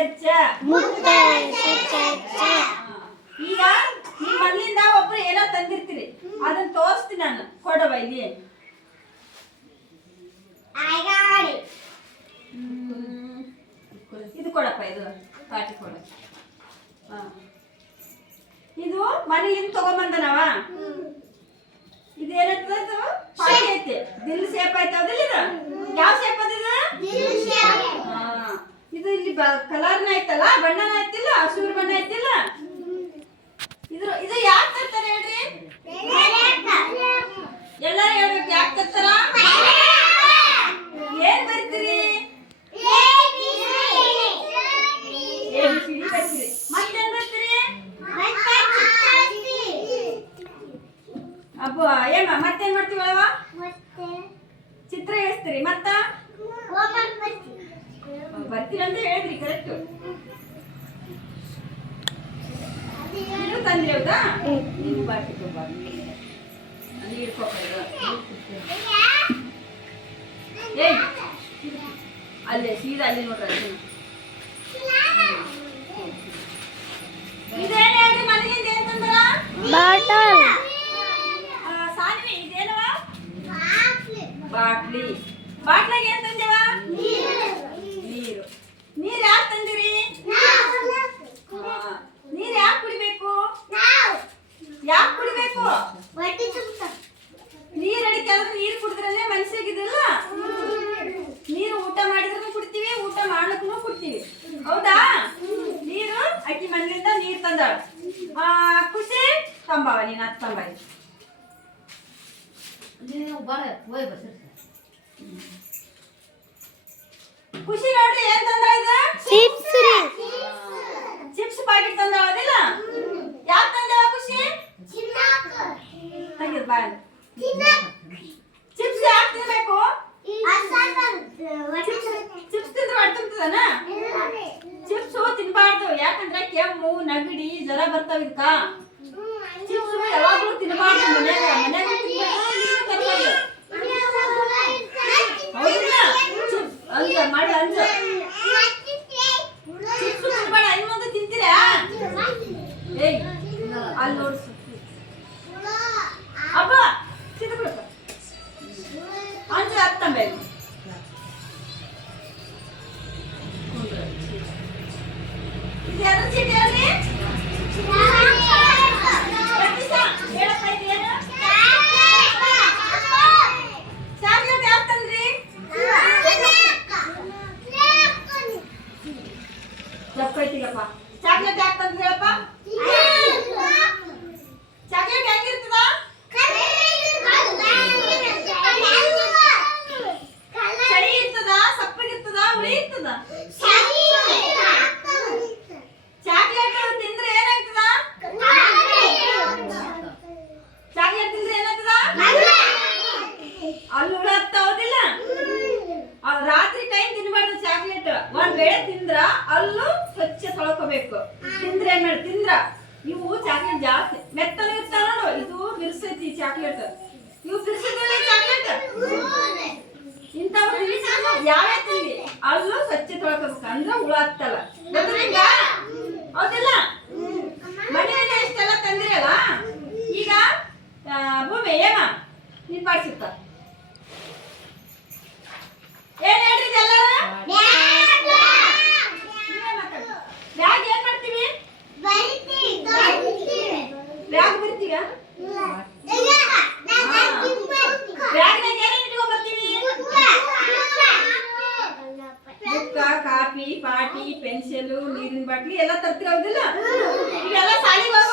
Church. ಈಗ ನಿಮ್ಮ ಮನೆಯಿಂದ ಒಬ್ರು ಏನೋ ತಂದಿರ್ತೀರಿ. ಅದನ್ನ ತೋರಿಸ್ತೀನಿ ನಾನು. ಕೊಡವ ಇಲ್ಲಿ. ಇದು ಕೊಡಪ್ಪ ಇದು ಪಾಟಿ ಕೊಡ. ಇದು ಮನೆಯಿಂದ ತಗೊಂಬಂದನವ? ಇದೇನೈತದ ಇದು ಪಾಟಿ ಐತಿ. ದಿಲ್ ಶೇಪ್ ಐತವದಿಲ್ಲ ಇದು? ಯಾವ ಶೇಪ್ ಅದ ಕಲರ್ನ ಐತಲ್ಲ, ಬಣ್ಣನ ಐತಿಲ್ಲ, ಹಸಿರು ಬಣ್ಣ ಐತಿಲ್ಲ. ಇದು ಇದು ಯಾಕೆ ತರ್ತಾರೆ ಹೇಳ್ರಿ? ಎಲ್ಲಾರು ಹೇಳ್ಬೇಕು ಯಾಕೆ ತರ್ತಾರ? ಏನ್ ಬರ್ತೀರಿ? ಮತ್ತೇನ್ ಬರ್ತೀರಿ? ಅಬ್ಬ ಮಾಡ್ತೀವಳವ ಚಿತ್ರ ಎಳಿಸ್ತೀರಿ ಮತ್ತ? ಬರ್ತೀರಿ ಅಂತ ಹೇಳಿದ್ರಿ ಕರೆಕ್ಟ್ ಇದು ತಂದ್ರಿ ಹೌದಾ ನೀವು ಬಾಕಿ ತುಂಬ ಅಲ್ಲಿ ಹಿಡ್ಕೋಬೇಕು ಏಯ್ ಅಲ್ಲೇ ಸೀದಾ ಅಲ್ಲಿ ನೋಡ್ರಿ ಅಲ್ಲಿ ಇದೇನ್ ಹೇಳ್ರಿ ಮನೆಯಿಂದ ಏನ್ ತಂದ್ರ ಬಾಟಲ್ ಆ, ಸಾನ್ವಿ ಇದೇನವ ಬಾಟ್ಲಿ ತಂಬವ ನೀನ್ ಅದ್ ತಂಬಾಯಿ ಖುಷಿ ನೋಡ್ರಿ ಏನ್ ತಂದ ಚಿಪ್ಸ್ ಚಿಪ್ಸ್ ಪ್ಯಾಕೆಟ್ ತಂದ ಅದಿಲ್ಲ ಯಾಕೆ ತಂದೇವ ಖುಷಿ ತೆಗಿದ್ ಬಾಯ್ ಚಿಪ್ಸ್ ಯಾಕೆ ತಿನ್ಬೇಕು ಚಿಪ್ಸ್ ತಿಂದ್ರೆ ಹೊಟ್ಟೆ ತುಂಬ್ತದನ ಚಿಪ್ಸ್ ತಿನ್ಬಾರ್ದು ಯಾಕಂದ್ರೆ ಕೆಮ್ಮು ನಗಡಿ ಜ್ವರ ಬರ್ತಾವ ಇದಕ್ಕ ಚಿಪ್ಸ್ ಯಾವಾಗ್ಲೂ ಮನ್ಯಾಗ ಮನ್ಯಾಗ ಹೌದಿಲ್ಲ? ಚಿಪ್ಸ್ ಅಂಜ ಮಾಡಿ ಅಂಜ. ಅಂದ್ರೆ ಹುಳ ಹತ್ತಲ್ಲ. ಕಾಪಿ ಪಾಟಿ ಪೆನ್ಸಿಲ್ ನೀರಿನ ಬಾಟ್ಲಿ ಎಲ್ಲ ತರ್ತೀರ ಹೌದಿಲ್ಲ? ಇವೆಲ್ಲ ಸಾಲಿಗೆ ಹೋಗಿ